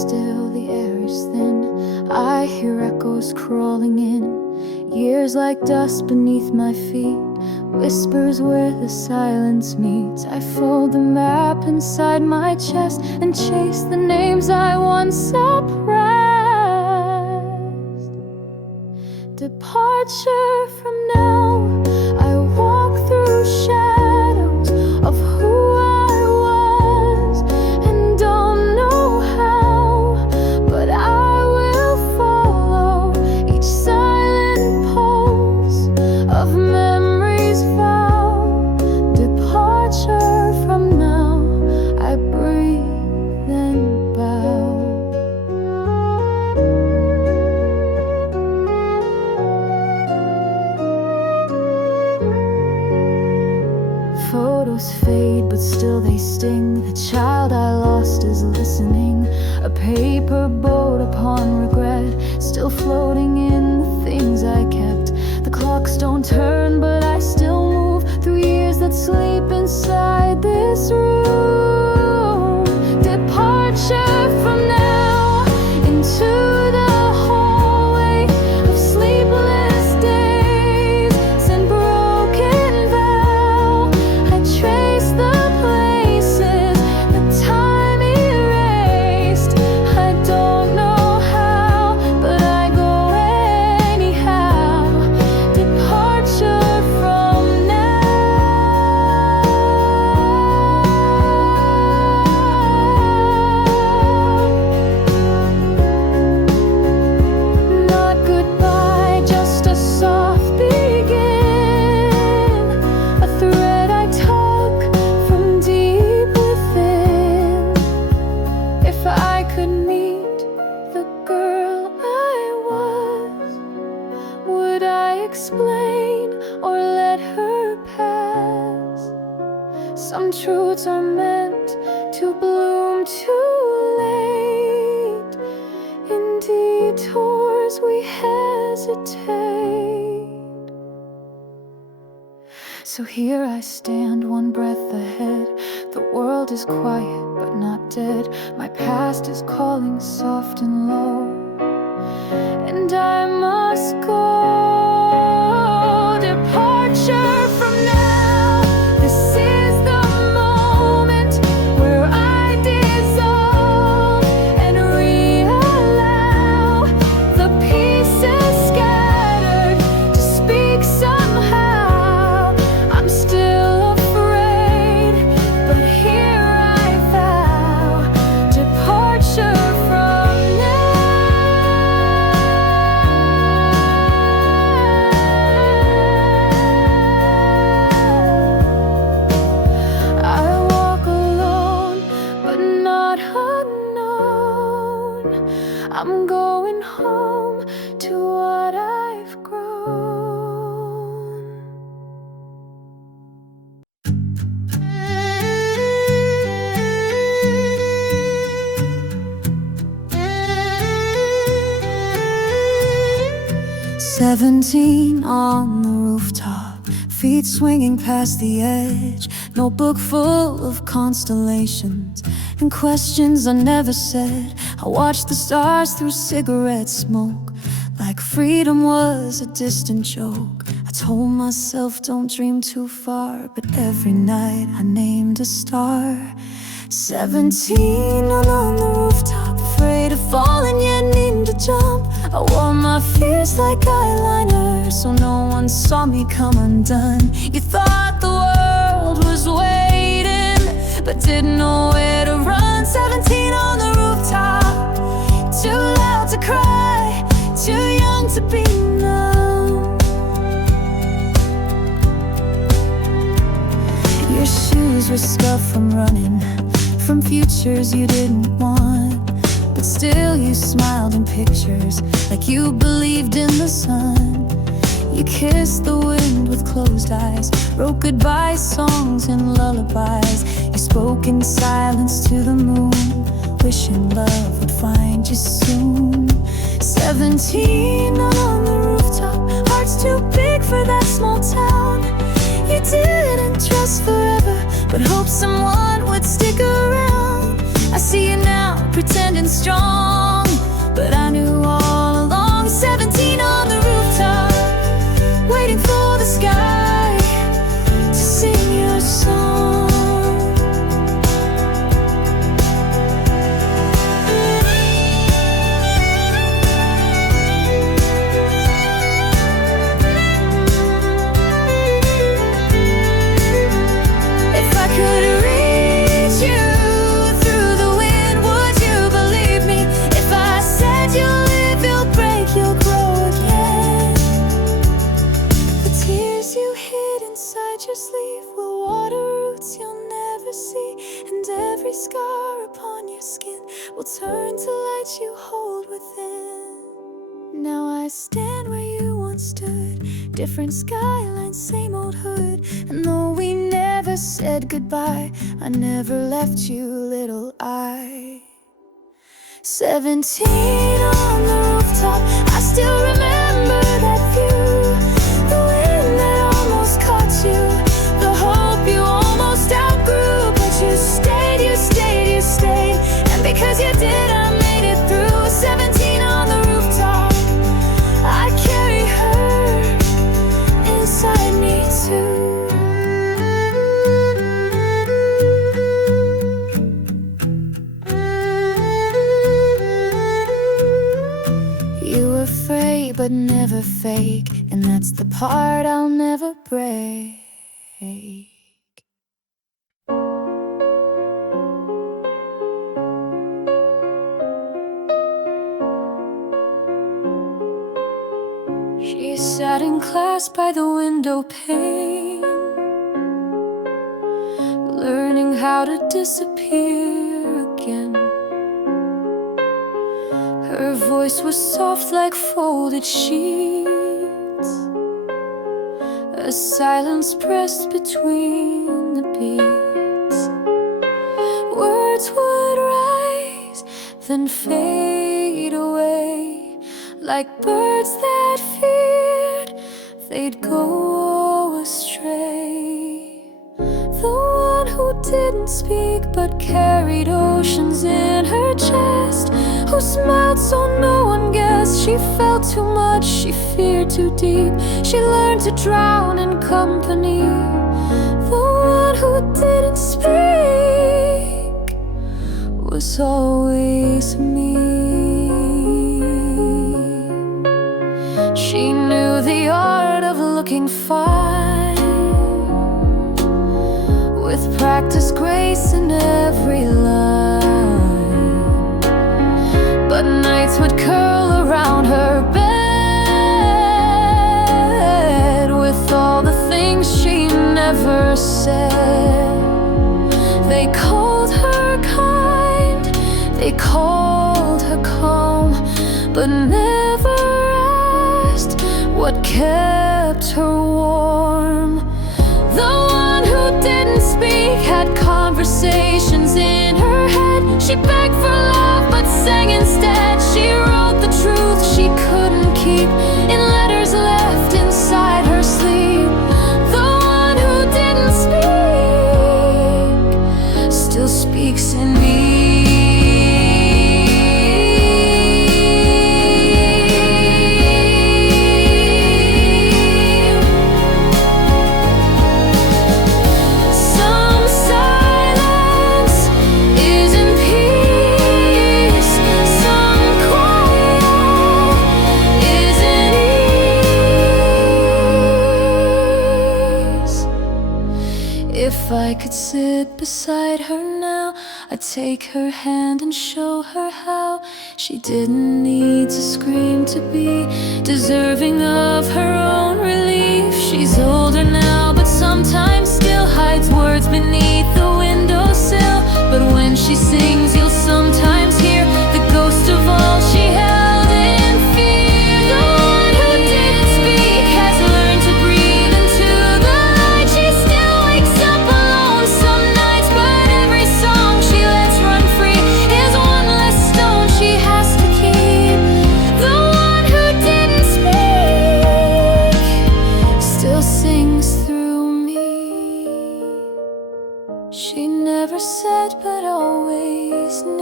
still, the air is thin. I hear echoes crawling in, years like dust beneath my feet, whispers where the silence meets. I fold the map inside my chest and chase the names I once suppressed. Departure from now, I walk through shadows of who I was and don't know how, but I will follow each silent pulse of memories vow. Departure from now, I breathe and bow. Photos fade, but still they sting. The child I lost is listening. A paper boat upon regret, still floating in the things I kept. The clocks don't turn, but I still move through years that sleep inside this room. Departure from now into the hallway of sleepless days and broken vow. I trace the places that time erased. I don't know how, but I go anyhow. Departure from now. Not goodbye, just a soft begin. A thread I tug from deep within. If I could meet the girl I was, would I explain or let her pass? Some truths are meant to bloom too late. In detours we hesitate. So here I stand, one breath ahead. The world is quiet but not dead. My past is calling soft and low, and I must go. Departure from now. This is the moment where I dissolve and reallow the pieces scattered to speak somehow. I'm still afraid, but here I vow. Departure from now. I walk alone, but not unknown. I'm going home to what I've grown. "17 on the rooftop, feet swinging past the edge, notebook full of constellations and questions I never said. I watched the stars through cigarette smoke, like freedom was a distant joke. I told myself don't dream too far, but every night I named a star. 17 on the rooftop, afraid of falling yet needing to jump. I wore my fears like eyeliner, so no one saw me come undone. You thought the world was waiting, but didn't know where to run. 17 on the rooftop, too loud to cry, too young to be numb. Your shoes were scuffed from running, from futures you didn't want, but still you smiled in pictures like you believed in the sun. You kissed the wind with closed eyes, wrote goodbye songs and lullabies. You spoke in silence to the moon, wishing love would find you soon. 17 on the rooftop, hearts too big for that small town. You didn't trust forever, but hoped someone would stick around. I see you now, pretending strong, but I knew all along. 17 on the rooftop, waiting for the sky to sing your song. If I could reach you through the wind, would you believe me? If I said you'll live, you'll break, you'll grow again. The tears you hid inside your sleeve will water roots you'll never see, and every scar upon your skin will turn to light you hold within. Now I stand where you once stood, different skyline, same old hood. And though we never said goodbye, I never left you, little I. 17 on the rooftop, I still remember that view. The wind that almost caught you, the hope you almost outgrew. But you stayed, you stayed, you stayed, and because you did, I made it through. 17 on the rooftop, I carry her inside me too. You were afraid but never fake, and that's the part I'll never break. She sat in class by the window pane, learning how to disappear again. Her voice was soft like folded sheets, a silence pressed between the beats. Words would rise, then fade away, like birds that feared they'd go astray. The one who didn't speak but carried oceans in her chest, who smiled so no one guessed. She felt too much, she feared too deep. She learned to drown in company. The one who didn't speak was always me. She knew the art of looking fine, with practice, grace in every line. But nights would curl around her bed, with all the things she never said. They called her kind, they called her calm, but never asked what kept her warm. The one who didn't speak had conversations in her head. She begged for love but sang instead. She wrote the truth she couldn't keep in letters left inside her sleep. The one who didn't speak still speaks in me. If I could sit beside her now, I'd take her hand and show her how she didn't need to scream to be deserving of her own relief. She's older now, but sometimes still hides words beneath the windowsill. But when she sings, you'll sometimes hear the ghost of all she held in fear. The one who didn't speak has learned to breathe into the light. She still wakes up alone some nights, but every song she lets run free is one less stone she has to keep. The one who didn't speak still sings through me. She never said but always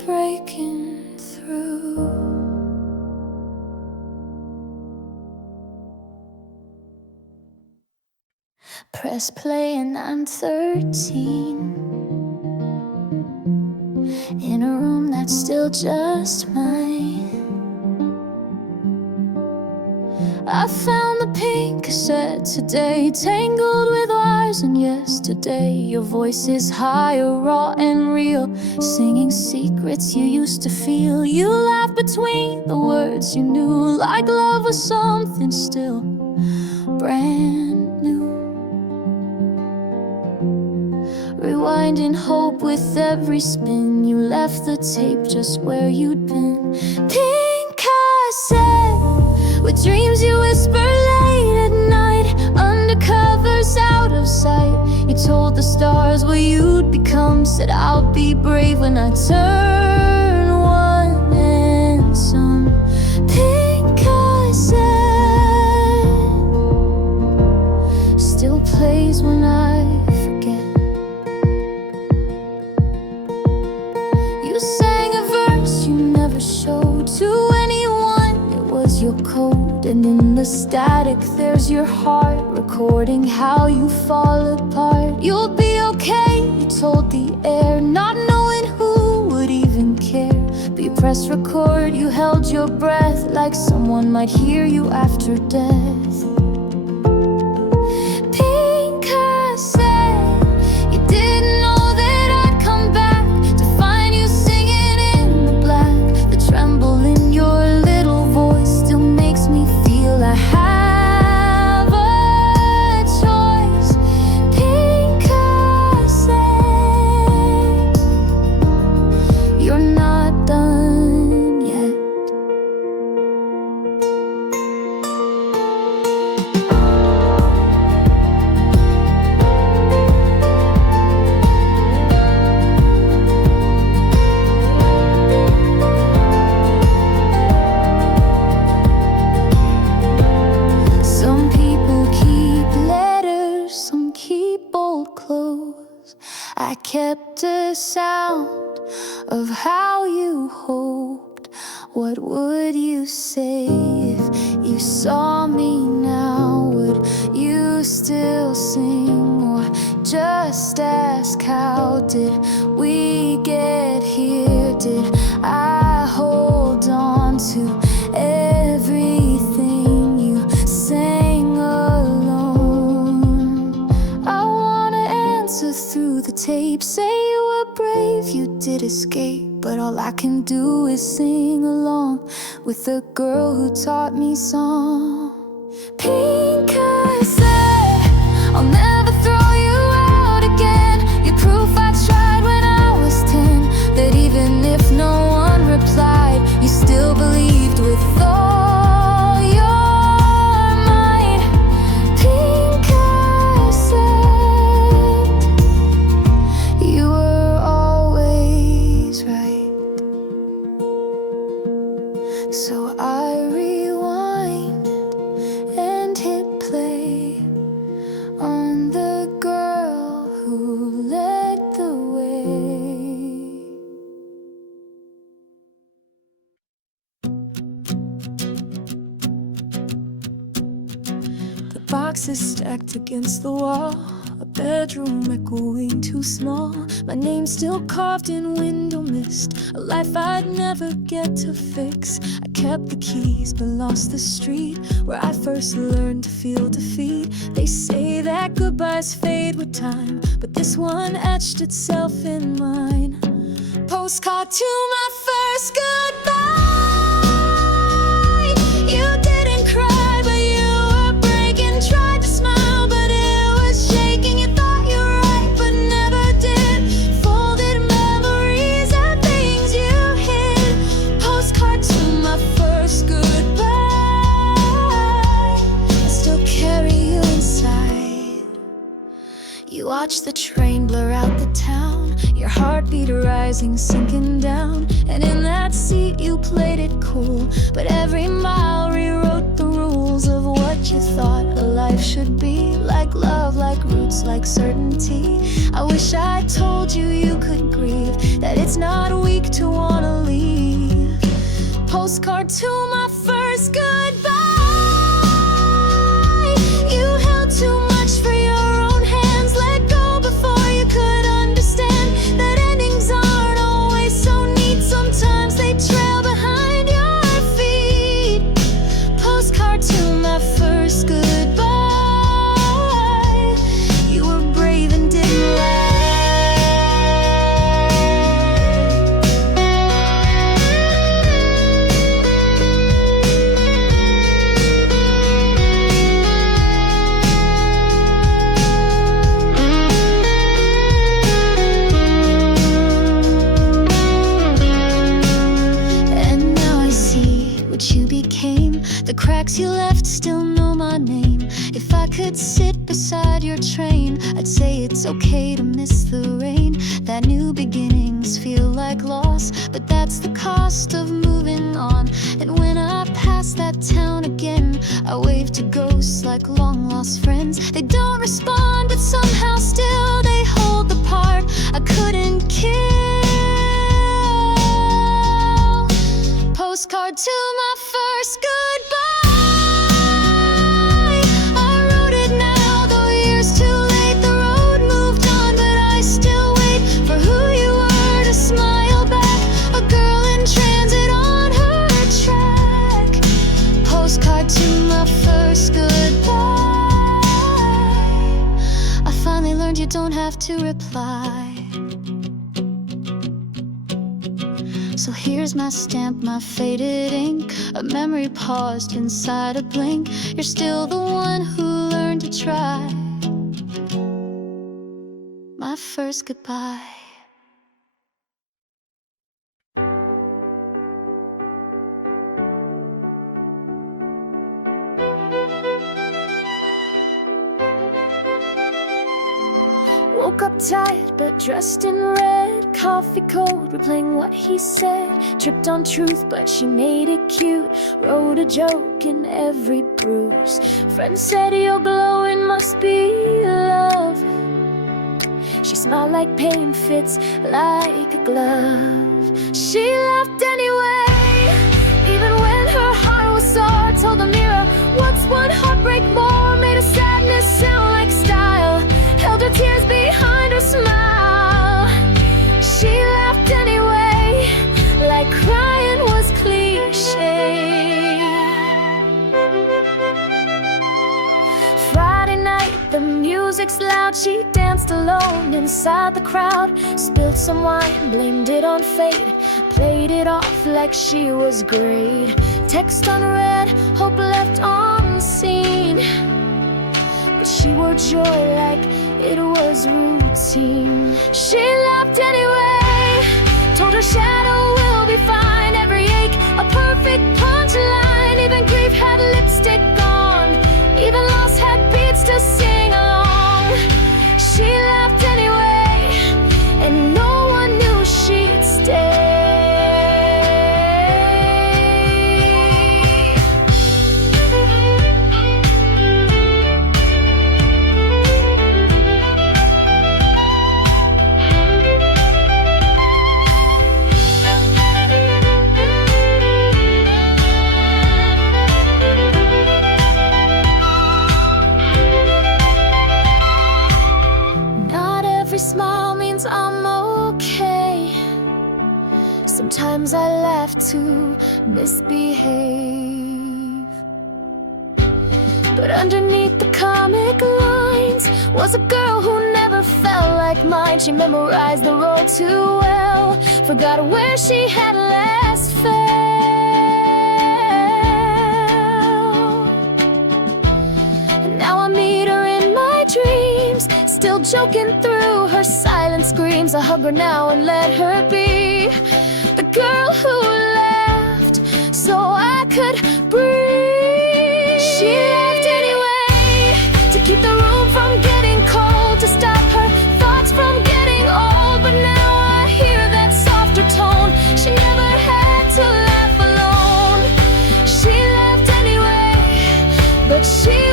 breaking through. Press play and I'm 13, in a room that's still just mine. I found the pink cassette today, tangled with wires and yesterday. Your voice is higher, raw and real, singing secrets you used to feel. You laughed between the words you knew, like love was something still brand new. Rewinding hope with every spin, you left the tape just where you'd been. Pink cassette with dreams you whisper late at night, under covers out of sight. You told the stars what you'd become, said I'll be brave when I turn one and some. Pink cassette still plays when I forget. You sang a verse you never showed to anyone, it was your code. And in the static there's your heart, recording how you fall apart. You'll be okay, you told the air, not knowing who would even care. But you pressed record, you held your breath, like someone might hear you after death. Pink cassette, you didn't know that I'd come back to find you singing in the black. The tremble in your little voice still makes me feel I have a choice. Pink cassette, you're not done yet. Some people keep letters, some keep old clothes. I kept a sound of how you hoped. What would you say if you saw me now? Would you still sing, or just ask how did we get here? Did I hold on to everything you sang alone? I wanna answer through the tape, say you were brave, you did escape, but all I can do is sing along with the girl who taught me song. Pink cassette, I'll never throw you out again. You're proof I tried when I was 10, that even if no one replied, you still believed with all your might. Pink cassette, you were always right. So I rewind and hit play on the girl who led the way. The boxes stacked against the wall, a bedroom echoing too small. My name still carved in window mist, a life I'd never get to fix. I kept the keys but lost the street where I first learned to feel defeat. They say that goodbyes fade with time, but this one etched itself in mine. Postcard to my first goodbye. You didn't cry, but you were breaking. Tried to smile, but it was shaking. You thought you were right, but never did. Folded memories and things you hid. Postcard to my first goodbye. I still carry you inside. You watch the train blur out the town, your heartbeat rising, sinking down. And in that seat you played it cool, but every mile rewrote the rules of what what you thought a life should be. Like love, like roots, like certainty. I wish I told you you could grieve, that it's not weak to wanna leave. Postcard to my first goodbye. You held too much for your own hands. Let go before you could understand that endings aren't always so neat. Sometimes they trail behind your feet. Postcard to my first goodbye. You were brave and didn't lie. And now I see what you became. The cracks you left still know my name. If I could sit beside your train, I'd say it's okay to miss the rain. That new beginnings feel like loss, but that's the cost of moving on. And when I pass that town again, I wave to ghosts like long lost friends. They don't respond, but somehow still they hold the part I couldn't kill. Postcard to my first goodbye. I wrote it now, though years too late. The road moved on, but I still wait for who you were to smile back. A girl in transit on her track. Postcard to my first goodbye. I finally learned you don't have to reply. So here's my stamp, my faded ink, a memory paused inside a blink. You're still the one who learned to try. My first goodbye. Woke up tired but dressed in red. Coffee cold, replaying what he said. Tripped on truth but she made it cute. Wrote a joke in every bruise. Friend said you're glowing, must be love. She smiled like pain fits like a glove. She laughed anyway, even when her heart was sore. Told the mirror, what's one heartbreak more? Made her sadness sound like style. Held her tears behind her smile. She laughed anyway, like crying was cliche. Friday night, the music's loud. She danced alone inside the crowd. Spilled some wine, blamed it on fate. Played it off like she was great. Text unread, hope left unseen. But she wore joy like it was routine. She laughed anyway, told her shadow will be fine. Every ache, a perfect punchline. Even grief had lipstick on, even loss had beats to sing along. She laughed anyway, and no one knew she'd stay. Smile means I'm okay. Sometimes I laugh to misbehave. But underneath the comic lines was a girl who never felt like mine. She memorized the role too well, forgot where she had last felt. And now I meet her in my dreams, still joking through her silent screams. I hug her now and let her be the girl who laughed so I could breathe. She laughed anyway to keep the room from getting cold, to stop her thoughts from getting old. But now I hear that softer tone. She never had to laugh alone. She laughed anyway, but she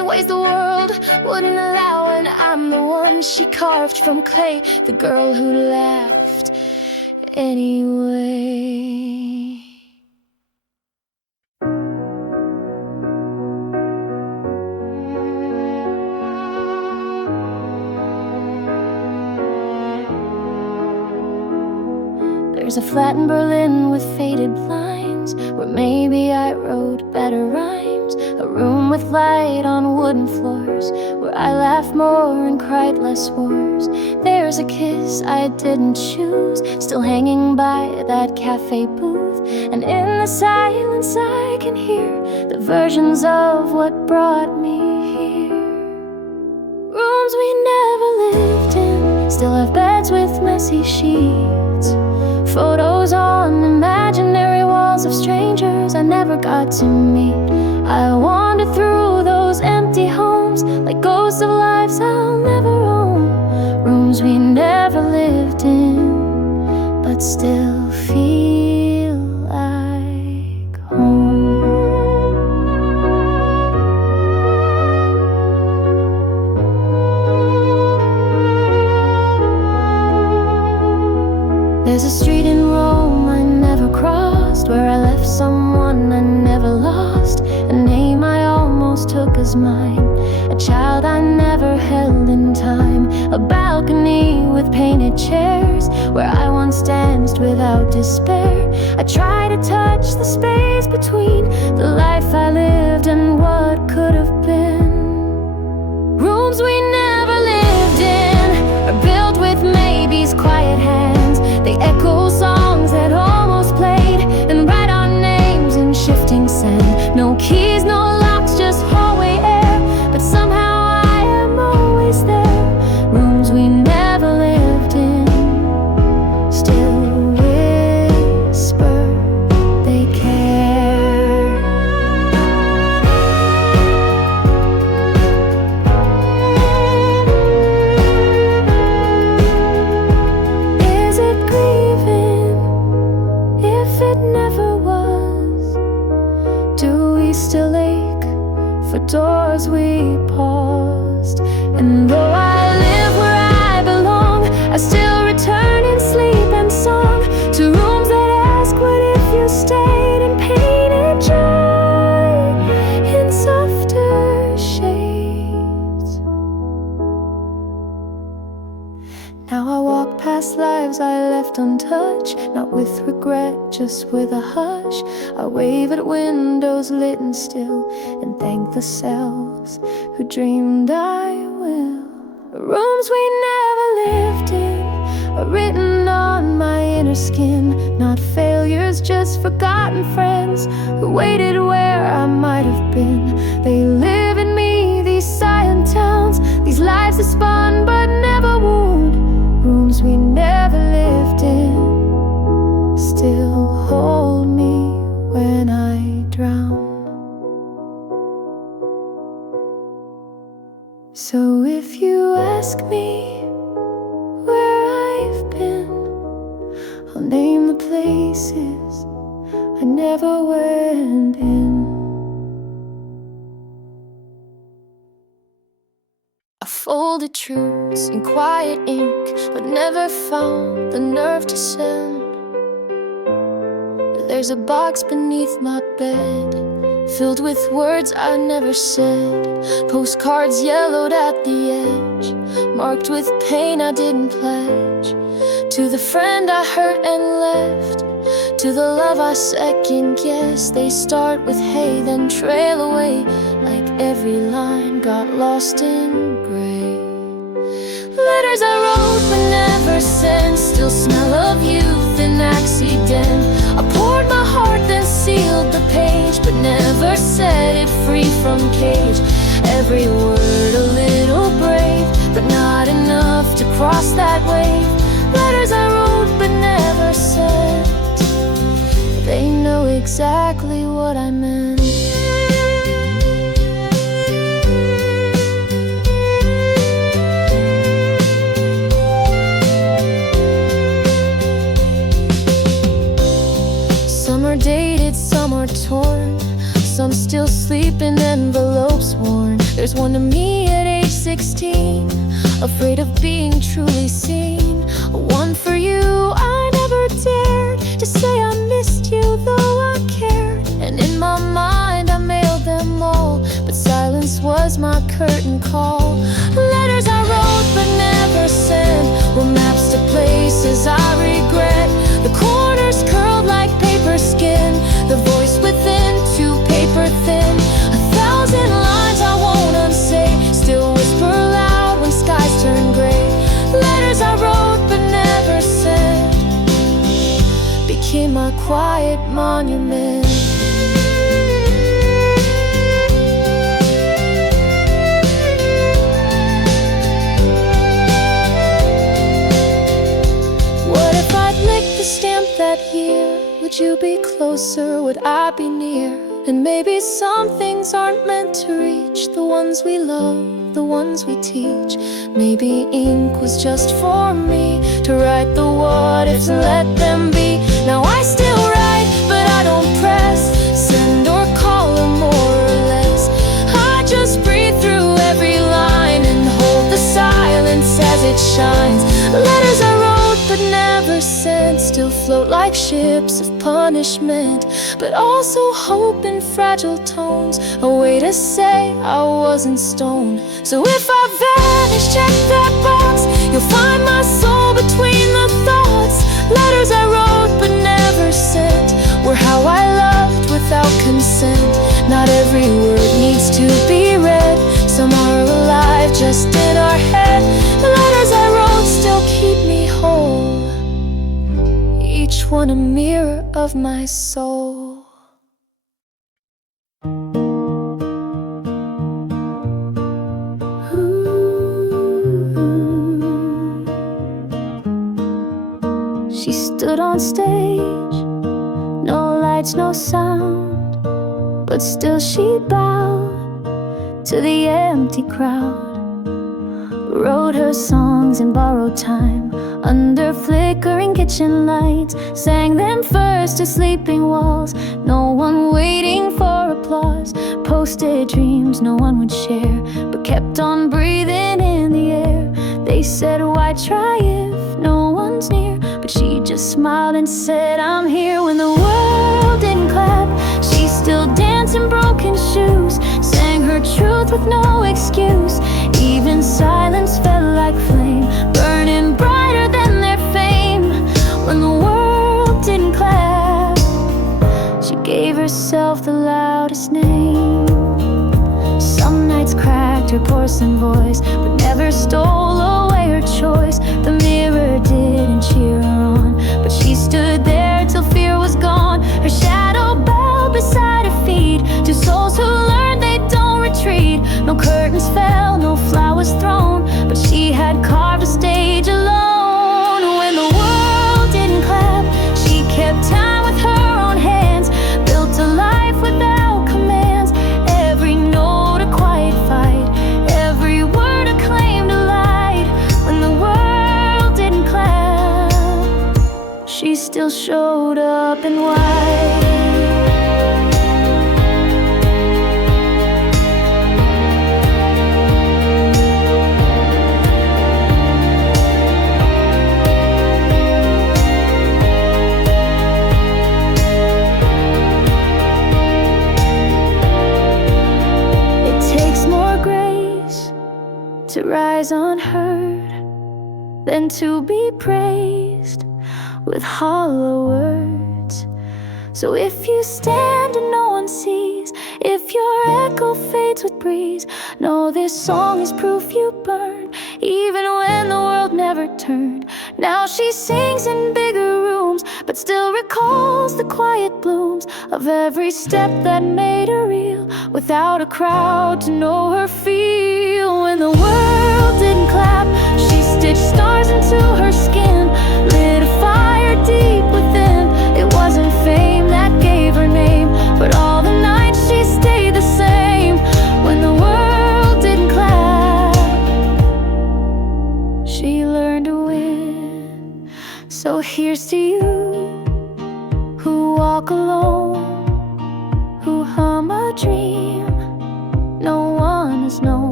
in ways the world wouldn't allow. And I'm the one she carved from clay, the girl who laughed anyway. There's a flat in Berlin with faded blinds, where maybe I wrote better rhymes. A room with light on wooden floors, where I laughed more and cried less wars. There's a kiss I didn't choose, still hanging by that cafe booth. And in the silence I can hear the versions of what brought me here. Rooms we never lived in, still have beds with messy sheets. Photos on imaginary walls of strangers I never got to meet. I wandered through those empty homes like ghosts of lives I'll never own. Rooms we never lived in, but still feel like home. There's a street in Rome I never crossed, where I left someone I never lost, a name I almost took as mine, a child I never held in time, a balcony with painted chairs, where I once danced without despair. I try to touch the space between the life I lived and what could have been. Rooms we never lived in are built with maybe's quiet hands. They echo songs that almost played and write our names in shifting sand. No keys, no locks, just hallway air, but somehow I am always there. Rooms we never lived in still whisper they care. Is it grieving if it never was? Do we still ache for doors we paused? And though I live where I belong, I still return in sleep and song to rooms that ask, what if you stayed, and painted joy in softer shades. Now I walk past lives I left untouched, not with regret, just with a hush. I wave at windows lit and still, and thank the selves who dreamed I will. Rooms we never lived in are written on my inner skin, not failures, just forgotten friends who waited where I might have been. They live in me, these silent towns, these lives that spun but never wound. Rooms we never lived in still hold me when I drown. So if you ask me where I've been, I'll name the places I never went in. I folded truths in quiet ink, but never found the nerve to send. There's a box beneath my bed, filled with words I never said. Postcards yellowed at the edge, marked with pain I didn't pledge. To the friend I hurt and left, to the love I second-guessed. They start with hey, then trail away, like every line got lost in gray. Letters I wrote but never sent, still smell of youth in accident. I poured my heart, then sealed the page, but never set it free from cage. Every word a little brave, but not enough to cross that wave. Letters I wrote but never sent, they know exactly what I meant. Some are dated, some are torn, some still sleep in envelopes worn. There's one of me at age 16, afraid of being truly seen. One for you, I never dared to say I missed you, though I cared. And in my mind I mailed them all, but silence was my curtain call. Letters I wrote but never sent were maps to places I regret. The corners curled like paper skin, the voice within too paper thin. 1,000 lines I won't unsay, still whisper loud when skies turn gray. Letters I wrote but never sent became my quiet monument. What if I'd licked the stamp that year? Would you be closer? Would I be near? And maybe some things aren't meant to reach the ones we love, the ones we teach. Maybe ink was just for me to write the what ifs and let them be. Now I still write, but I don't press send or call or more or less. I just breathe through every line and hold the silence as it shines. Letters I wrote but never sent still float like ships of punishment, but also hope in fragile tones, a way to say I wasn't stoned. So if I vanish, check that box, you'll find my soul between the thoughts. Letters I wrote but never sent were how I loved without consent. Not every word needs to be read, some are alive just in our head. The letters I wrote still keep me whole, each one a mirror of my soul. She stood on stage, no lights, no sound, but still she bowed to the empty crowd. Wrote her songs in borrowed time, under flickering kitchen lights, sang them first to sleeping walls, no one waiting for applause. Posted dreams no one would share, but kept on breathing in the air. They said, why try if no one's near? But she just smiled and said, I'm here. When the world didn't clap, she still danced in broken shoes, sang her truth with no excuse. Even silence felt like flame, burning brighter than their fame. When the world didn't clap, she gave herself the loudest name. Some nights cracked her porcelain voice, but never stole away her choice. The mirror didn't cheer her on, but she stood there till fear was gone. Her shadow bowed beside her feet, two souls who learned they don't retreat. No curtains fell, no flowers thrown, but she had carved a stage alone. When the world didn't clap, she kept time with her own hands, built a life without commands. Every note a quiet fight, every word a claim to light. When the world didn't clap, she still showed up in white. To rise unheard, than to be praised with hollow words. So if you stand and no one sees, if your echo fades with breeze, know this song is proof you burned, even when the world never turned. Now she sings in bigger rooms, but still recalls the quiet blooms of every step that made her real, without a crowd to know her feel. When the world didn't clap, she stitched stars into her skin, lit a fire deep within. It wasn't fame that gave her name, but all the nights she stayed the same. When the world didn't clap, she learned to win. So here's to you who walk alone, who hum a dream no one has known.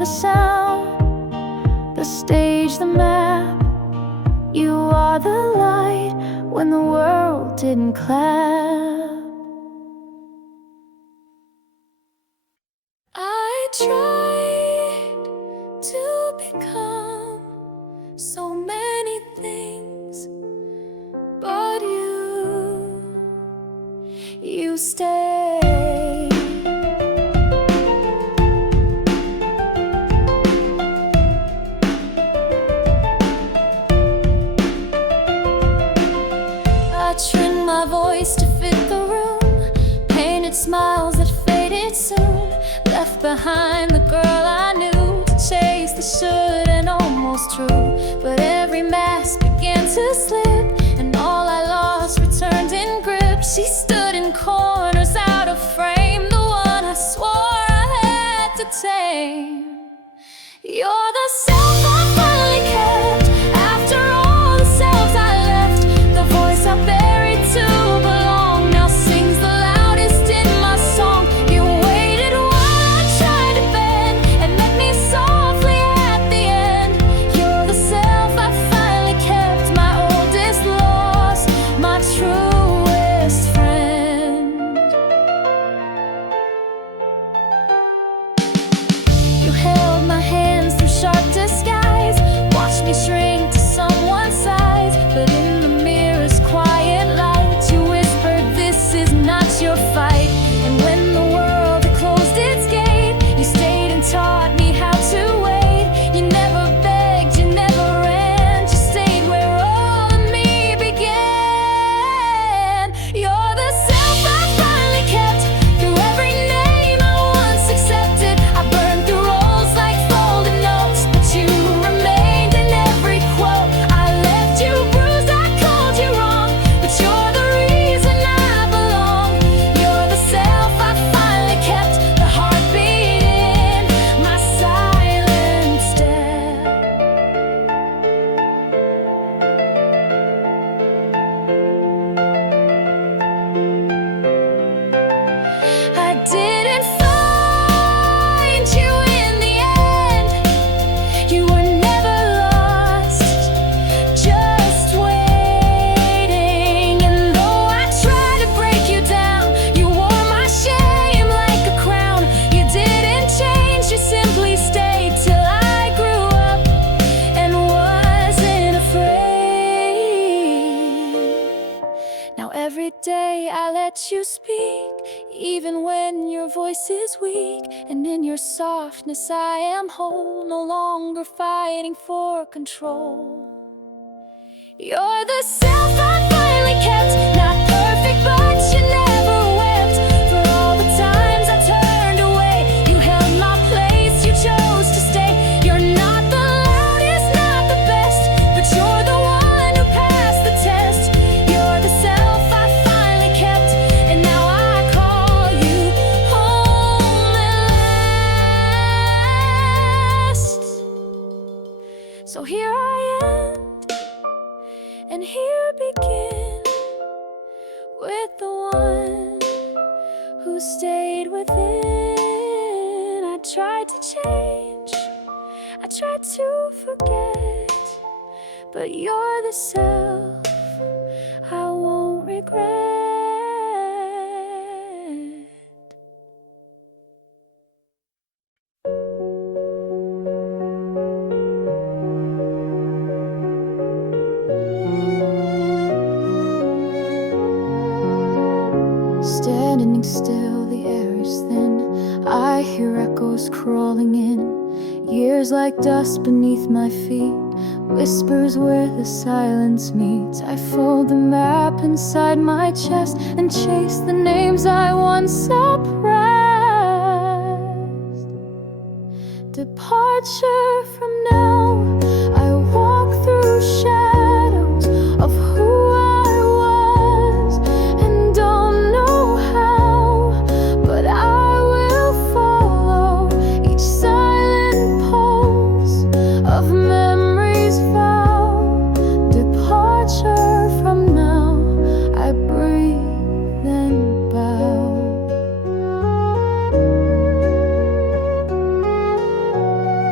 the sound, the stage, the map. You are the light when the world didn't clap. I tried to become so many things, but you stay. I trimmed my voice to fit the room, painted smiles that faded soon, left behind the girl I knew to chase the should and almost true. But every mask began to slip, and all I lost returned in grip. She stood in corners out of frame, the one I swore I had to tame. You're the self I finally kept, after all the selves I left. The voice I buried to belong now sings the loudest in my song. You waited while I tried to bend and met me softly at the end. You're the self I finally kept, my oldest loss, my truest friend. You held my hands through sharp disguise, watched me shrink to someone's size. But in the mirror's quiet light, you whispered, this is not your fight. And when the world had closed its gate, you stayed and taught me how to wait. You never begged, you never ran, just stayed where all of me began. You're the self I finally kept, through every name I once accepted. I burned through roles like folded notes, but you remained in every quote. I left you bruised, I called you wrong, but you're the reason I belong. You're the self I finally kept, the heartbeat in my silent step. I didn't find you in the end. You were never lost, just waiting. And though I tried to break you down, you wore my shame like a crown. You didn't change, you simply stayed till I grew up and wasn't afraid. Now every day I let you speak, even when your voice is weak. And in your softness I am whole, no longer fighting for control. You're the self I finally kept, not perfect but you never wept. For all the times I turned away, you held my place, you chose to stay. You're not the loudest, not the best, but you're the one who passed the test. You're the self I finally kept, and now I call you home at last. So here I am, and here begin, with the one who stayed within. I tried to change, I tried to forget, but you're the self I won't regret. Standing still, the air is thin. I hear echoes crawling in. Years like dust beneath my feet, whispers where the silence meets. I fold the map inside my chest and chase the names I once suppressed. Departure from now, I walk through shadows of who I was and don't know how, but I will follow each silent pulse of memory's vow. Departure from now, I breathe and bow.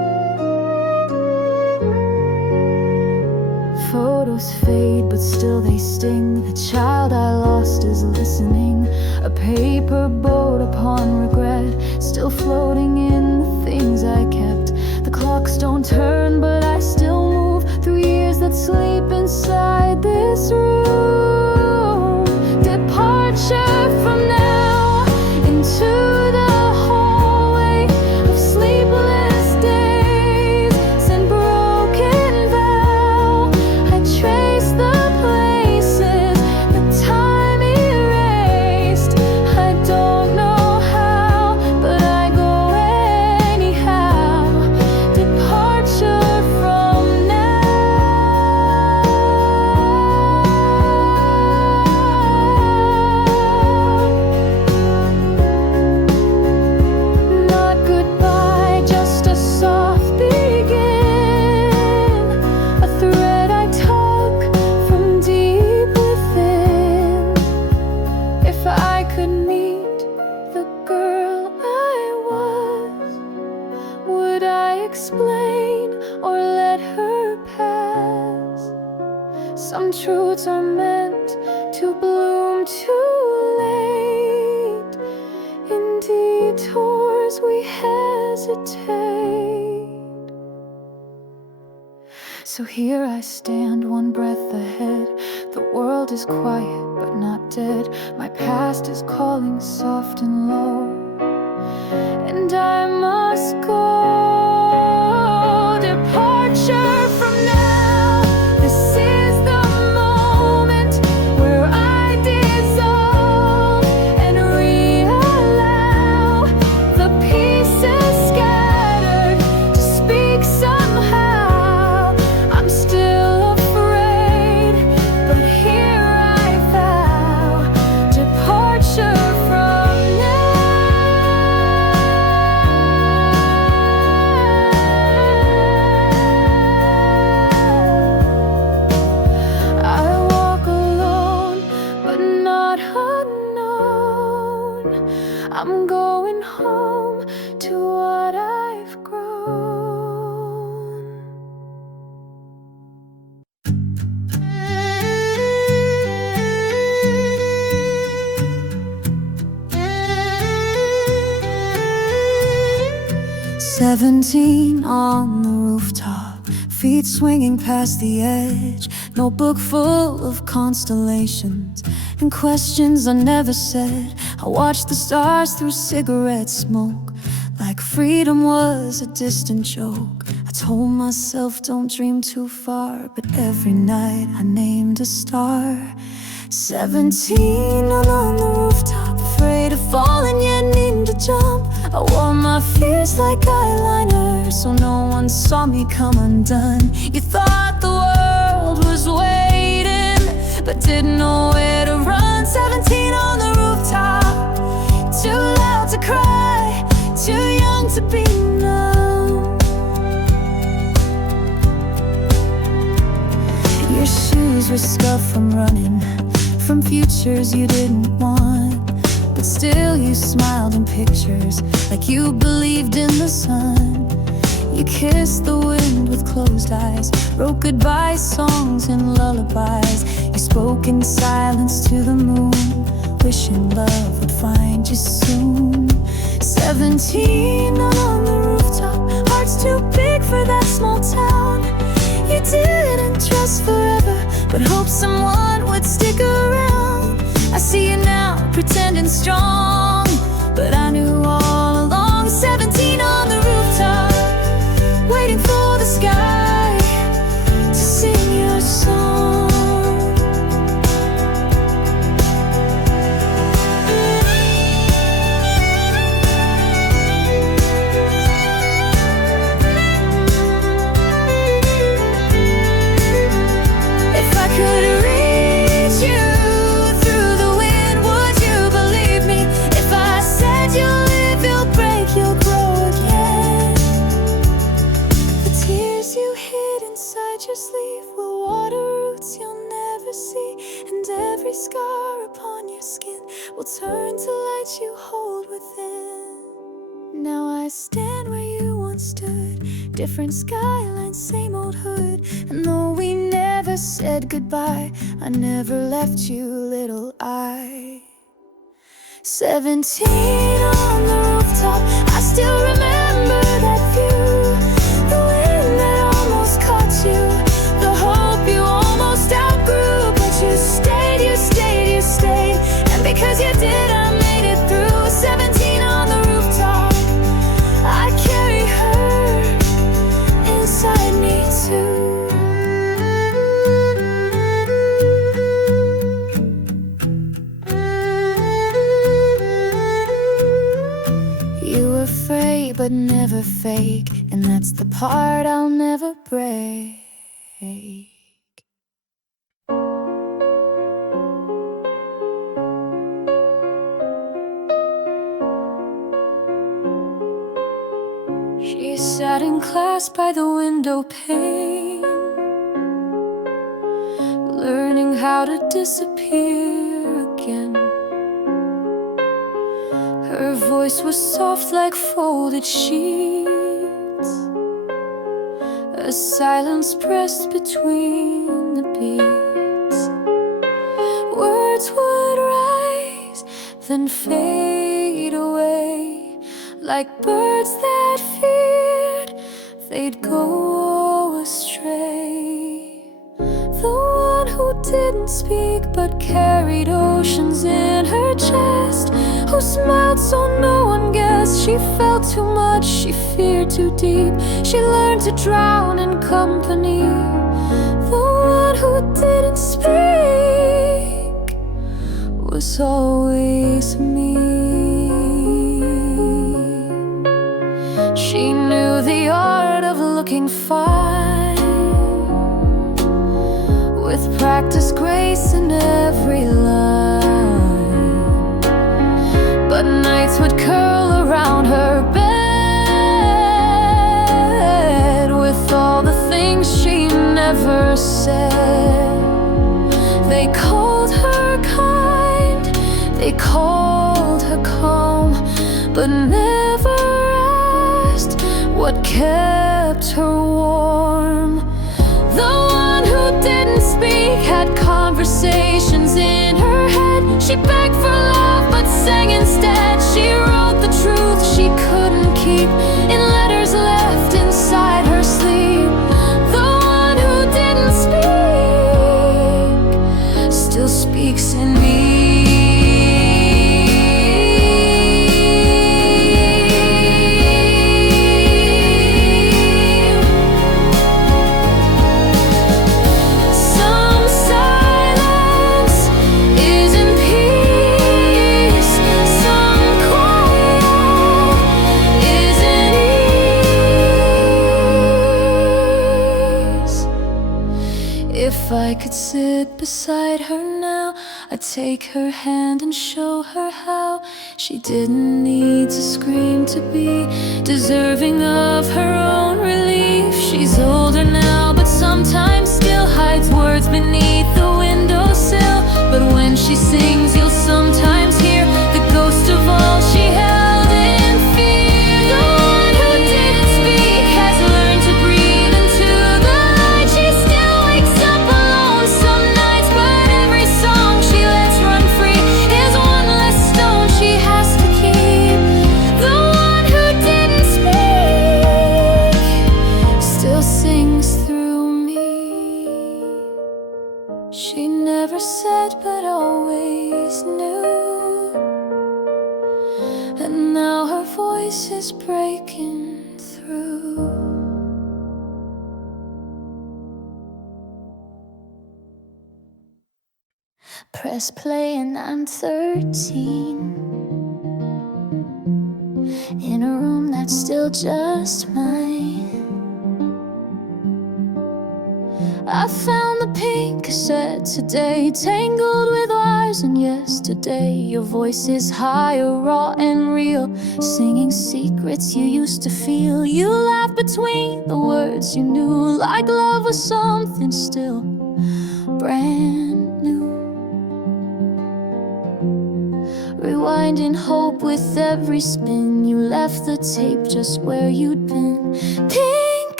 shadows fade, but still they sting. The child I lost is listening. A paper boat upon regret, still floating in the things I kept. The clocks don't turn, but I still move through years that sleep inside this room. Departure from now into the hallway of sleepless days and broken vow. I trace the places that time erased. I don't know how, but I go anyhow. Departure from now. Not goodbye, just a soft begin. A thread I tug from deep within. If I could meet the girl I was, would I explain or let her pass? Some truths are meant to bloom too late. In detours we hesitate. So here I stand, one breath ahead. The world is quiet but not dead. My past is calling soft and low, and I must go. Departure from now. This is the moment where I dissolve and reallow the pieces scattered to speak somehow. I'm still afraid, but here I vow. Departure from now. I walk alone, but not unknown. I'm going home to what I've grown. "17 on the rooftop, feet swinging past the edge. Notebook full of constellations and questions I never said. I watched the stars through cigarette smoke, like freedom was a distant joke. I told myself don't dream too far, but every night I named a star. 17 on the rooftop, afraid of falling yet needing to jump. I wore my fears like eyeliner, so no one saw me come undone. You thought the world was waiting, but didn't know where to run. 17 on the rooftop, too loud to cry, too young to be numb. Your shoes were scuffed from running, from futures you didn't want, but still you smiled in pictures like you believed in the sun. You kissed the wind with closed eyes, wrote goodbye songs and lullabies. You spoke in silence to the moon, wishing love would find you soon. 17 on the rooftop, hearts too big for that small town. You didn't trust forever, but hoped someone would stick around. I see you now, pretending strong, but I knew all along. 17 on the rooftop, waiting for the sky to sing your song. If I could reach you through the wind, would you believe me? If I said you'll live, you'll break, you'll grow again. The tears you hid inside your sleeve will water roots you'll never see, and every scar upon your skin will turn to light you hold within. Now I stand where you once stood, different skyline, same old hood. And though we never said goodbye, I never left you, little I. 17 on the rooftop, I still remember that view. The wind that almost caught you, the hope you almost outgrew. But you stayed, you stayed, you stayed, and because you did, I made it through. 17 on the rooftop, I carry her inside me too. You were afraid but never fake, and that's the part I'll never break. She sat in class by the window pane, learning how to disappear again. Her voice was soft like folded sheets, a silence pressed between the beats. Words would rise, then fade away, like birds that feared they'd go astray. The one who didn't speak but carried oceans in her chest, who smiled so no one guessed. She felt too much, she feared too deep. She learned to drown in company. The one who didn't speak was always me. She knew the art of looking fine, with practice, grace in every line. But nights would curl around her bed, with all the things she never said. They called her kind, they called her calm, but never asked what kept her warm. The one who didn't speak had conversations in her head. She begged for love but sang instead. She wrote the truth she couldn't keep in letters left inside her sleep. The one who didn't speak still speaks in me. If I could sit beside her now, I'd take her hand and show her how she didn't need to scream to be deserving of her own relief. She's older now, but sometimes still hides words beneath the windowsill. But when she sings, you'll sometimes hear the ghost of all she held in fear. The one who didn't speak has learned to breathe into the light. She still wakes up alone some nights, but every song she lets run free is one less stone she has to keep. The one who didn't speak still sings through me. She never said but always knew, and now her voice is breaking through. Press play and I'm 13, in a room that's still just mine. I found the pink cassette today, tangled with wires and yesterday. Your voice is higher, raw and real, singing secrets you used to feel. You laughed between the words you knew, like love was something still brand new. Rewinding hope with every spin, you left the tape just where you'd been. Pink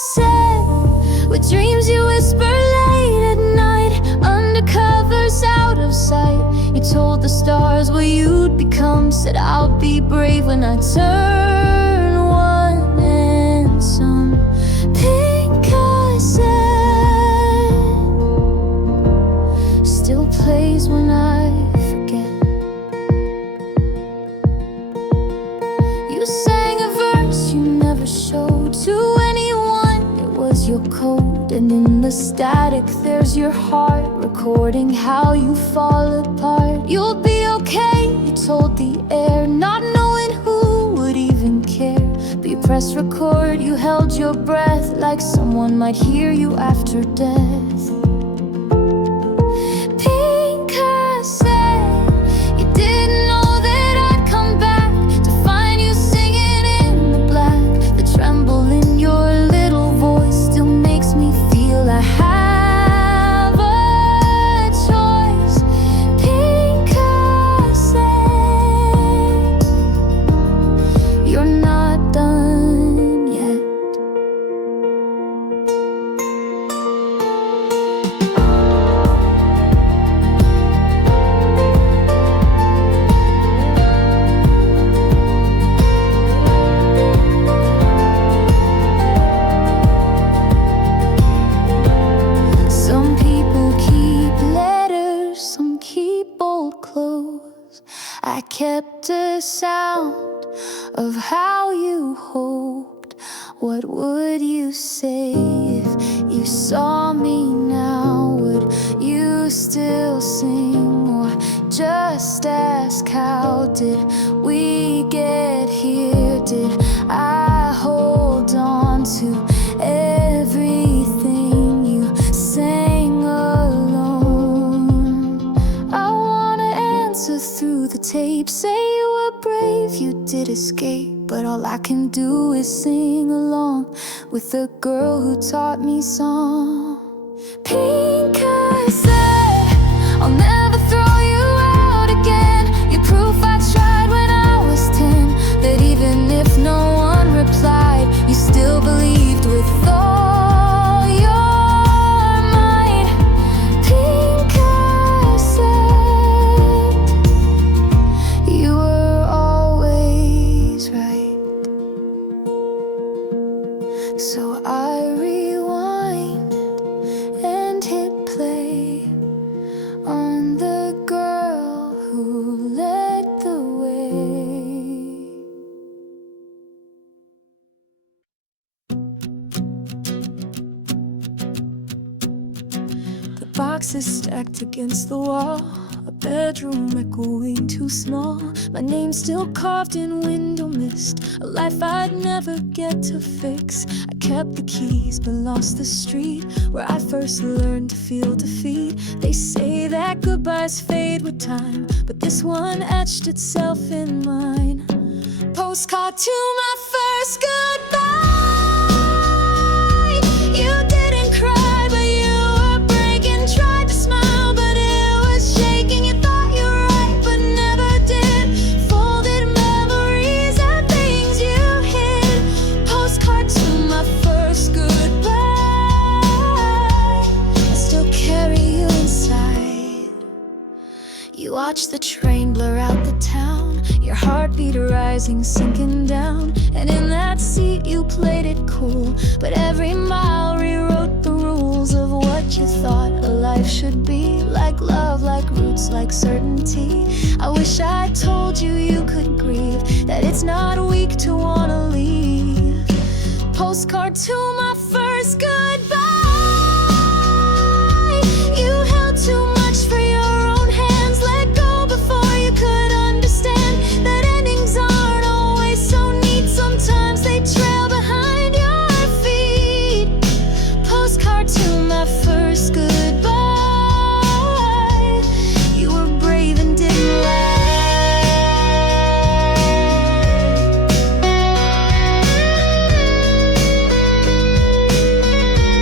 Cassette, with dreams you whisper late at night, under covers out of sight. You told the stars what you'd become, said I'll be brave when I turn one and some. Pink cassette still plays when I forget. You sang a verse you never showed to anyone, it was your code. And in the static there's your heart recording how you fall apart. You'll be okay, you told the air, not knowing who would even care. But you pressed record, you held your breath, like someone might hear you after death. Pink cassette, you didn't know that I'd come back to find you singing in the black. The tremble in your little voice still makes me feel I have a choice. Pink cassette, you're not done yet. Some people keep letters, some keep old clothes. I kept a sound of how you hoped. What would you say if you saw me now? Would you still sing, or just ask how did we get here? Did I hold on to everything you sang alone? I wanna answer through the tape, say you were brave, you did escape, but all I can do is sing along with the girl who taught me song. Pink cassette, I'll never throw you out again. You're proof I tried when I was 10, that even if no one replied, you still believed with all your might. Pink cassette, you were always right. So I rewind and hit play on the girl who led the way. The boxes stacked against the wall, a bedroom echoing too small. My name still carved in window mist, a life I'd never get to fix. I kept the keys but lost the street where I first learned to feel defeat. They say that goodbyes fade with time, but this one etched itself in mine. Postcard to my first goodbye. You didn't cry, but you were breaking. Tried to smile, but it was shaking. You thought you were right, but never did. Folded memories and things you hid. Postcard to my first goodbye. I still carry you inside. You watch the train blur out the town, your heartbeat rising, sinking down. And in that seat you played it cool, but every mile rewrote the rules of what you thought a life should be. Like love, like roots, like certainty. I wish I told you you could grieve, that it's not weak to wanna leave. Postcard to my first goodbye. You held too much for your own hands, let go before you could understand that endings aren't always so neat. Sometimes they trail behind your feet. Postcard to my first goodbye. You were brave and didn't lie.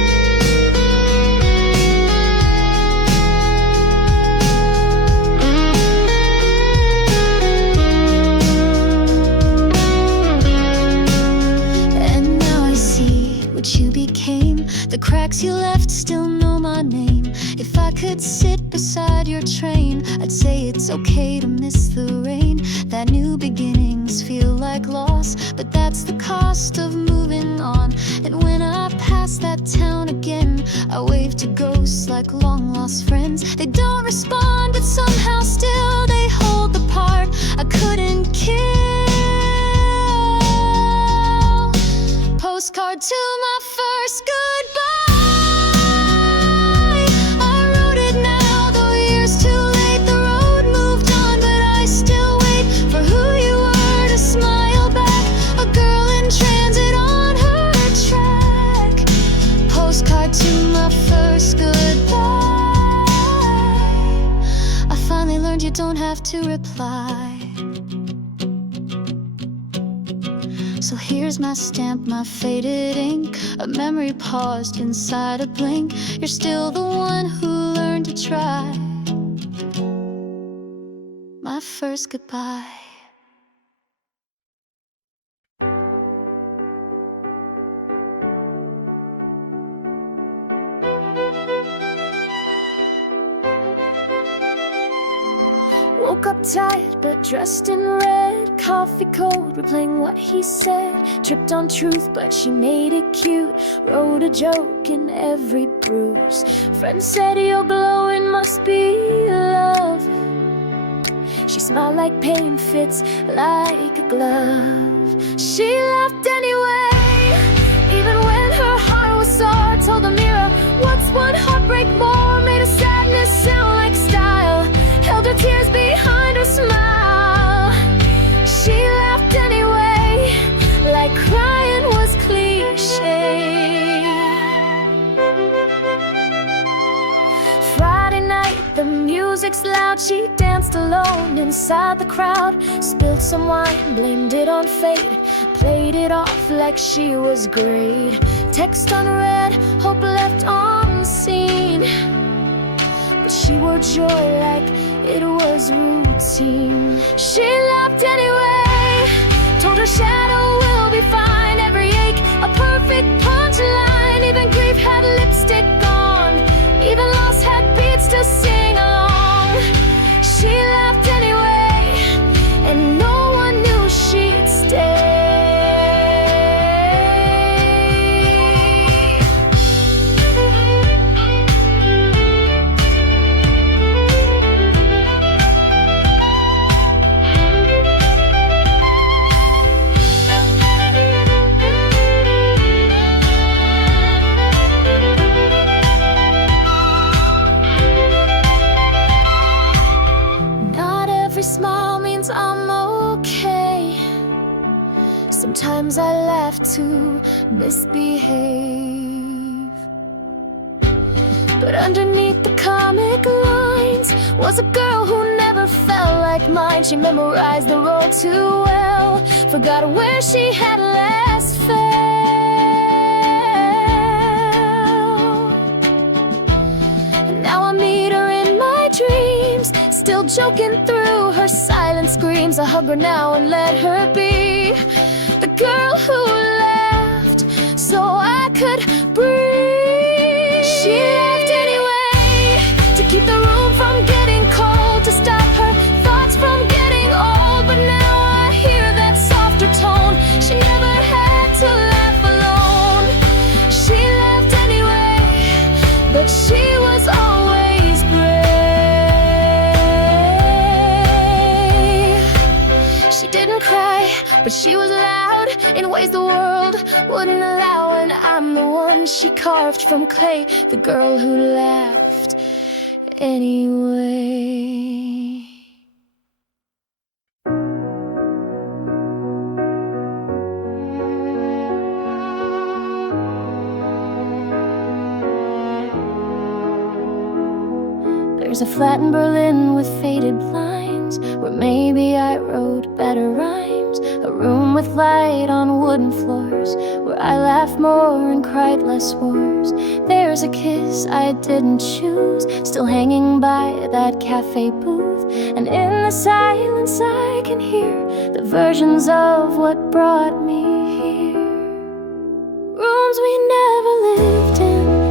cracks you left still know my name. If I could sit beside your train, I'd say it's okay to miss the rain, that new beginnings feel like loss, but that's the cost of moving on. And when I pass that town again, I wave to ghosts like long lost friends. They don't respond, but somehow still they hold the part I couldn't kill. Postcard to my first goodbye. I wrote it now, though years too late. The road moved on, but I still wait for who you were to smile back. A girl in transit on her track. Postcard to my first goodbye. I finally learned you don't have to reply. So here's my stamp, my faded ink, a memory paused inside a blink. You're still the one who learned to try. My first goodbye. Woke up tired but dressed in red, coffee cold, replaying what he said. Tripped on truth but she made it cute, wrote a joke in every bruise. Friend said you're glowing, must be love. She smiled like pain fits like a glove. She laughed anyway, even when her heart was sore. Told the mirror, what's one heartbreak more? Made a sadness sound like style, held her tears behind her smile. She laughed anyway, like crying was cliche. Friday night, the music's loud. She danced alone inside the crowd. Spilled some wine, blamed it on fate, played it off like she was great. Text unread, hope left unseen, but she wore joy like it was routine. She laughed anyway, told her shadow will be fine. Every ache, a perfect punchline. Even grief had lipstick on, even loss had beats to sing along. She laughed anyway, and no one knew she'd stay. Smile means I'm okay. Sometimes I laugh to misbehave, but underneath the comic lines was a girl who never felt like mine. She memorized the role too well, forgot where she had last felt. And now I meet her in my dreams, still joking through her silent screams. I hug her now and let her be the girl who laughed so I could breathe. She laughed anyway, to keep the room from getting cold, to stop her thoughts from getting old. But now I hear that softer tone. She never had to laugh alone. She laughed anyway, but she was always brave. She didn't cry, but she was loud in ways the world wouldn't allow. And I'm the one she carved from clay, the girl who laughed anyway. There's a flat in Berlin with faded blinds, where maybe I wrote better rhymes. A room with light on wooden floors, where I laughed more and cried less wars. There's a kiss I didn't choose, still hanging by that cafe booth. And in the silence I can hear the versions of what brought me here. Rooms we never lived in,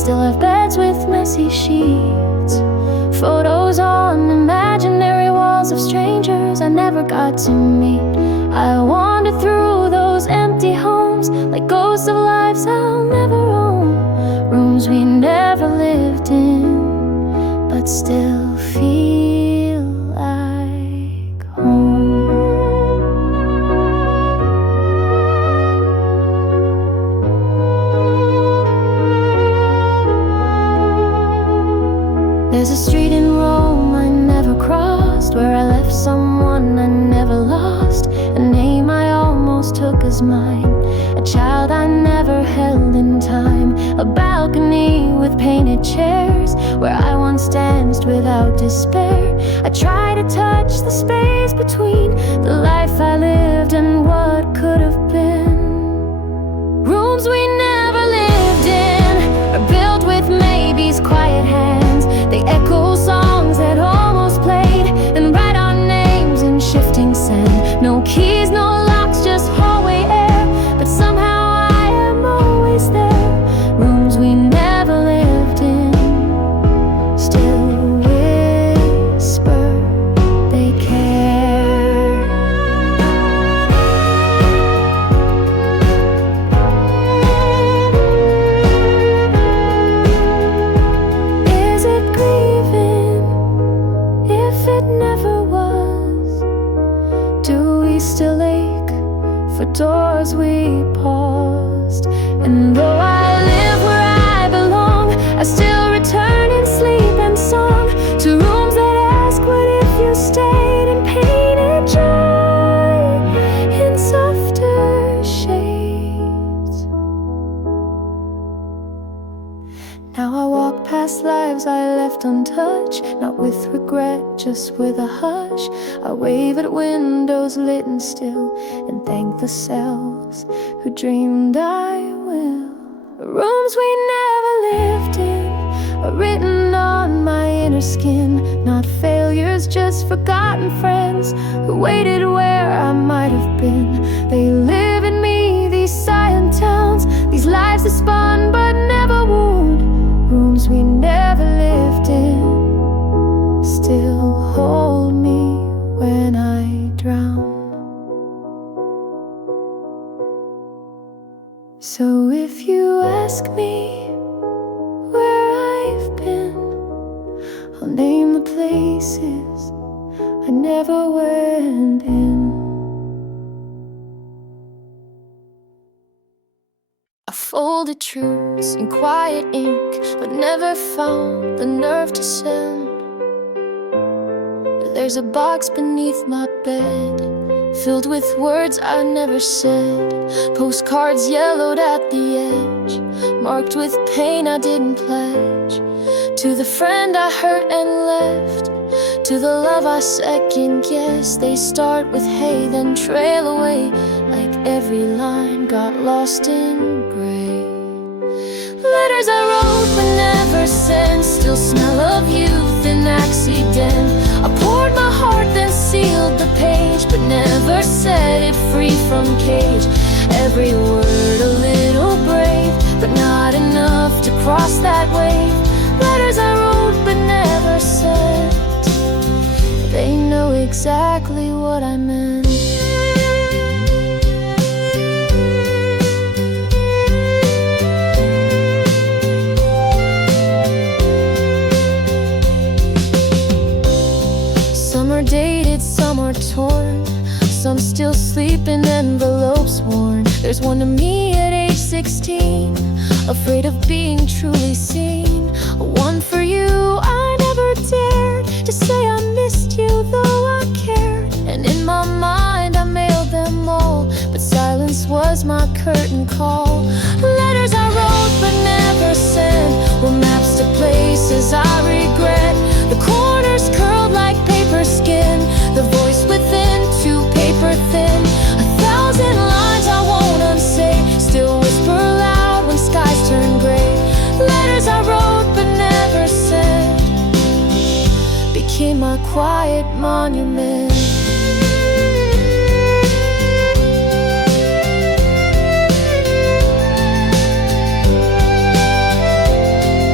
still have beds with messy sheets. Photos on imaginary walls of strangers I never got to meet. I wandered through those empty homes like ghosts of lives I'll never own. Rooms we never lived in, but still feel like home. There's a street in Rome I never crossed, where I left someone I never lost, a name I almost took as mine, a child I never held in time, a balcony with painted chairs where I once danced without despair. I try to touch the space between the life I lived and what could have been. Rooms we never lived in are built with maybe's quiet hands. They echo songs that almost played and write our names in shifting sand. No keys, no locks, just hallway air, but somehow I am always there. Rooms we never lived in still whisper they care. Is it grieving if it never was? Do we still ache for doors we paused? And though I live where I belong, I still return in sleep and song to rooms that ask, what if you stayed, and painted joy in softer shades. Now I walk past lives I left untouched, not with regret, just with a hush. I wave at windows lit and still, and thank the selves who dreamed I will. Rooms we never lived in are written on my inner skin, not failures, just forgotten friends who waited where I might have been. They live in me, these silent towns, these lives that spun but never wound. Rooms we never lived in still hold me when I drown. So if you ask me where I've been, I'll name the places I never went in. I folded truths in quiet ink, but never found the nerve to send. There's a box beneath my bed, filled with words I never said. Postcards yellowed at the edge, marked with pain I didn't pledge. To the friend I hurt and left, to the love I second-guessed. They start with hey, then trail away, like every line got lost in gray. Letters I wrote but never sent, still smell of youth in accident. I poured my heart, then sealed the page, but never set it free from cage. Every word a little brave, but not enough to cross that wave. Letters I wrote but never sent, they know exactly what I meant. Some are dated, some are torn, some still sleep in envelopes worn. There's one to me at age 16, afraid of being truly seen. One for you, I never dared to say I missed you, though I cared. And in my mind I mailed them all, but silence was my curtain call. Letters I wrote but never sent were maps to places I regret. The corners curled like paper skin, the voice within too paper thin. 1,000 lines I won't unsay, still whisper loud when skies turn gray. Letters I wrote but never sent became my quiet monument.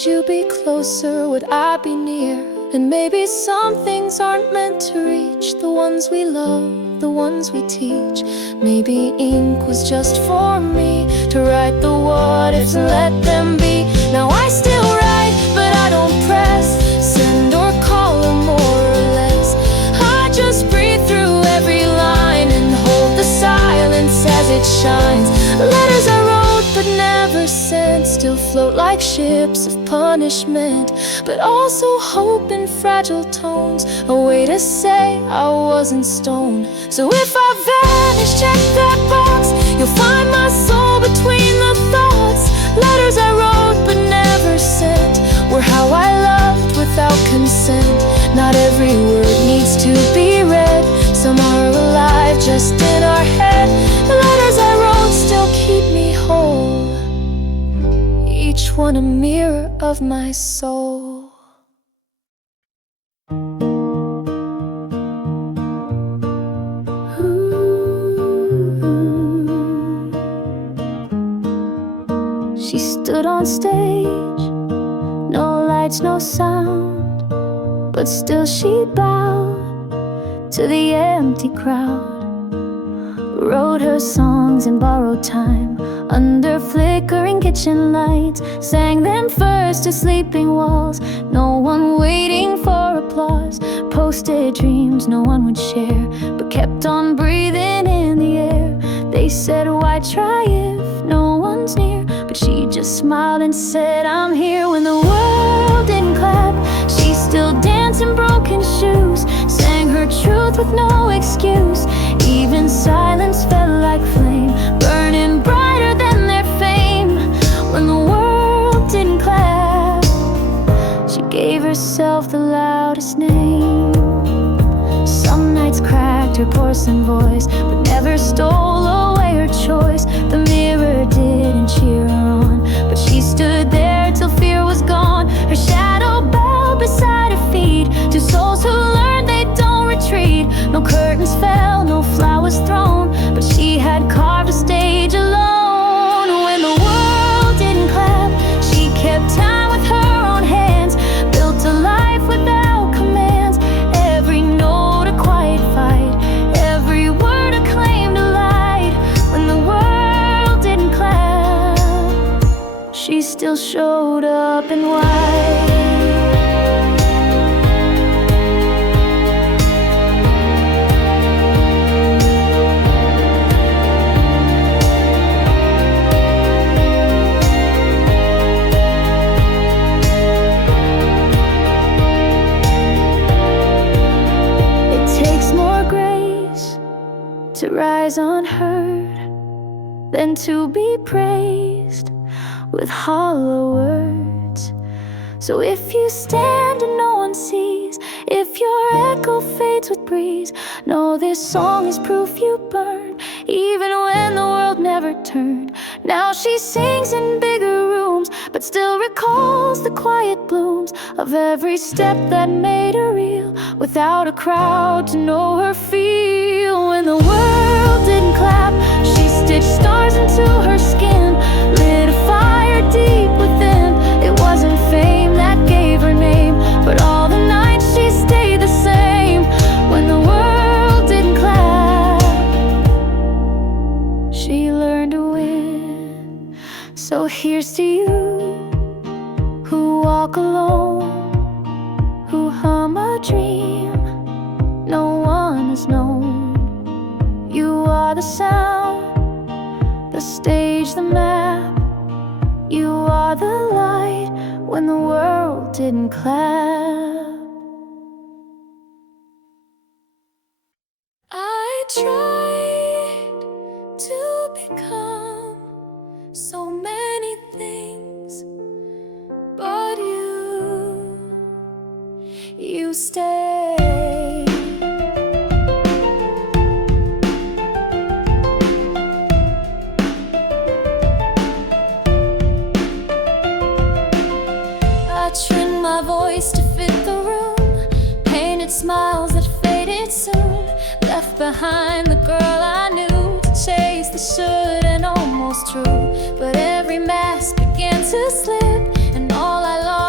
Would you be closer? Would I be near? And maybe some things aren't meant to reach the ones we love, the ones we teach. Maybe ink was just for me to write the what ifs and let them be. Now I still write, but I don't press send or call or more or less. I just breathe through every line and hold the silence as it shines. Letters I wrote but never sent still float like ships of punishment, but also hope in fragile tones, a way to say I wasn't stoned. So if I vanish, check that box. You'll find my soul between the thoughts. Letters I wrote but never sent were how I loved without consent. Not every word needs to be read. Some are alive just in our head. The letters I wrote still keep me whole, each one a mirror of my soul. She stood on stage, no lights, no sound, but still she bowed to the empty crowd. Wrote her songs in borrowed time, under flickering kitchen lights, sang them first to sleeping walls, no one waiting for applause. Posted dreams no one would share, but kept on breathing in the air. They said, why try if no one's near? But she just smiled and said, I'm here. When the world didn't clap, she still danced in broken shoes, sang her truth with no excuse. Even silence felt like flame, burning brighter than their fame. When the world didn't clap, she gave herself the loudest name. Some nights cracked her porcelain voice, but never stole away her choice. The mirror didn't cheer her on, but she stood there till fear was gone. Her shadow bowed beside her feet, to souls who learned they don't retreat. No curtains fell, no flowers thrown, but she had carved a stage alone. When the world didn't clap, she kept time with her own hands, built a life without commands. Every note a quiet fight, every word a claim to light. When the world didn't clap, she still showed up in white. To rise unheard, than to be praised with hollow words. So if you stand and no one sees, if your echo fades with breeze, know this song is proof you burn, even when the world never turned. Now she sings in bigger rooms, but still recalls the quiet blooms of every step that made her real, without a crowd to know her feel. When the world didn't clap, she stitched stars into her skin, lit a fire deep within. It wasn't fame that gave her name, but all the nights she stayed the same. When the world didn't clap, she learned to win. So here's to you who walk alone, who hum a dream no one has known. You are the sound, the stage, the map. You are the light when the world didn't clap. I tried to become so many things, but you stay. I trimmed my voice to fit the room, painted smiles that faded soon, left behind the girl I knew to chase the should and almost true. But every mask began to slip, and all I lost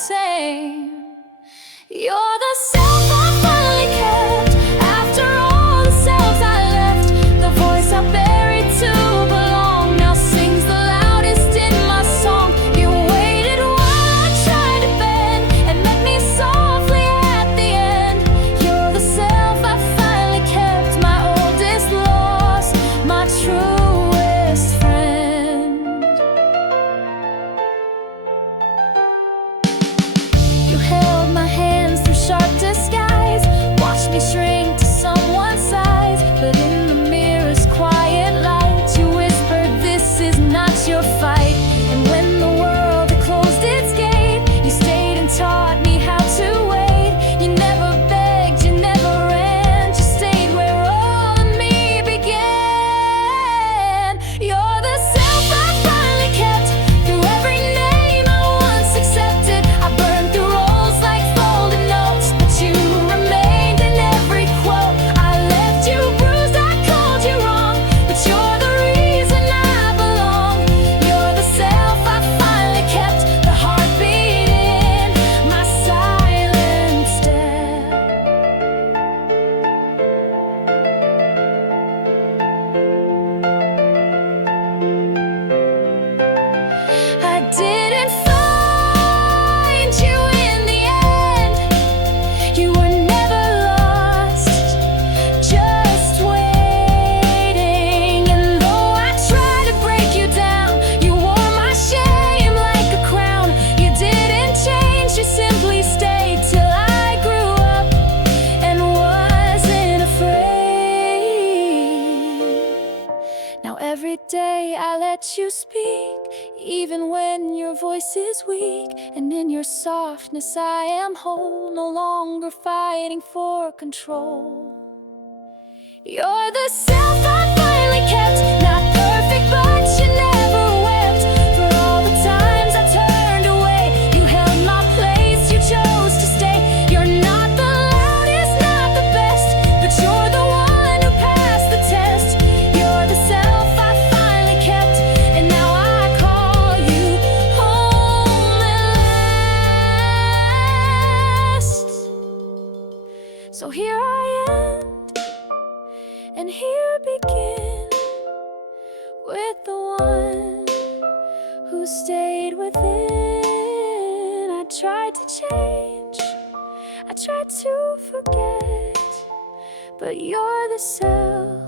tame. You're the self I finally kept after all the selves I left. The voice I buried to belong now sings the loudest in my song. You waited while I tried to bend and met me softly at the end. You're the self I finally kept, my oldest loss, my truest friend. You held my hands through sharp disguise, watched me shrink to someone's size. But in the mirror's quiet light, you whispered, this is not your fight. And when the world had closed its gate, you stayed and taught me how to wait. You never begged, you never ran, just stayed where all of me began. You're the self I finally kept through every name I once accepted. I burned through roles like folded notes, but you remained in every quote. I left you bruised, I called you wrong, but you're the reason I belong. You're the self I finally kept, the heartbeat in my silent step. I didn't find you in the end. You were never lost, just waiting. And though I tried to break you down, you wore my shame like a crown. You didn't change, you simply stayed till I grew up and wasn't afraid. Now every day I let you speak, even when your voice is weak. And in your softness I am whole, no longer fighting for control. You're the self I finally kept, not perfect but you never wept. For all the times I turned away, you held my place, you chose to stay. You're not the loudest, not the best, but you're the one who passed the test. You're the self I finally kept, and now I call you home at last. So here I end, and here begin, with the one who stayed within. I tried to change, I tried to forget, but you're the self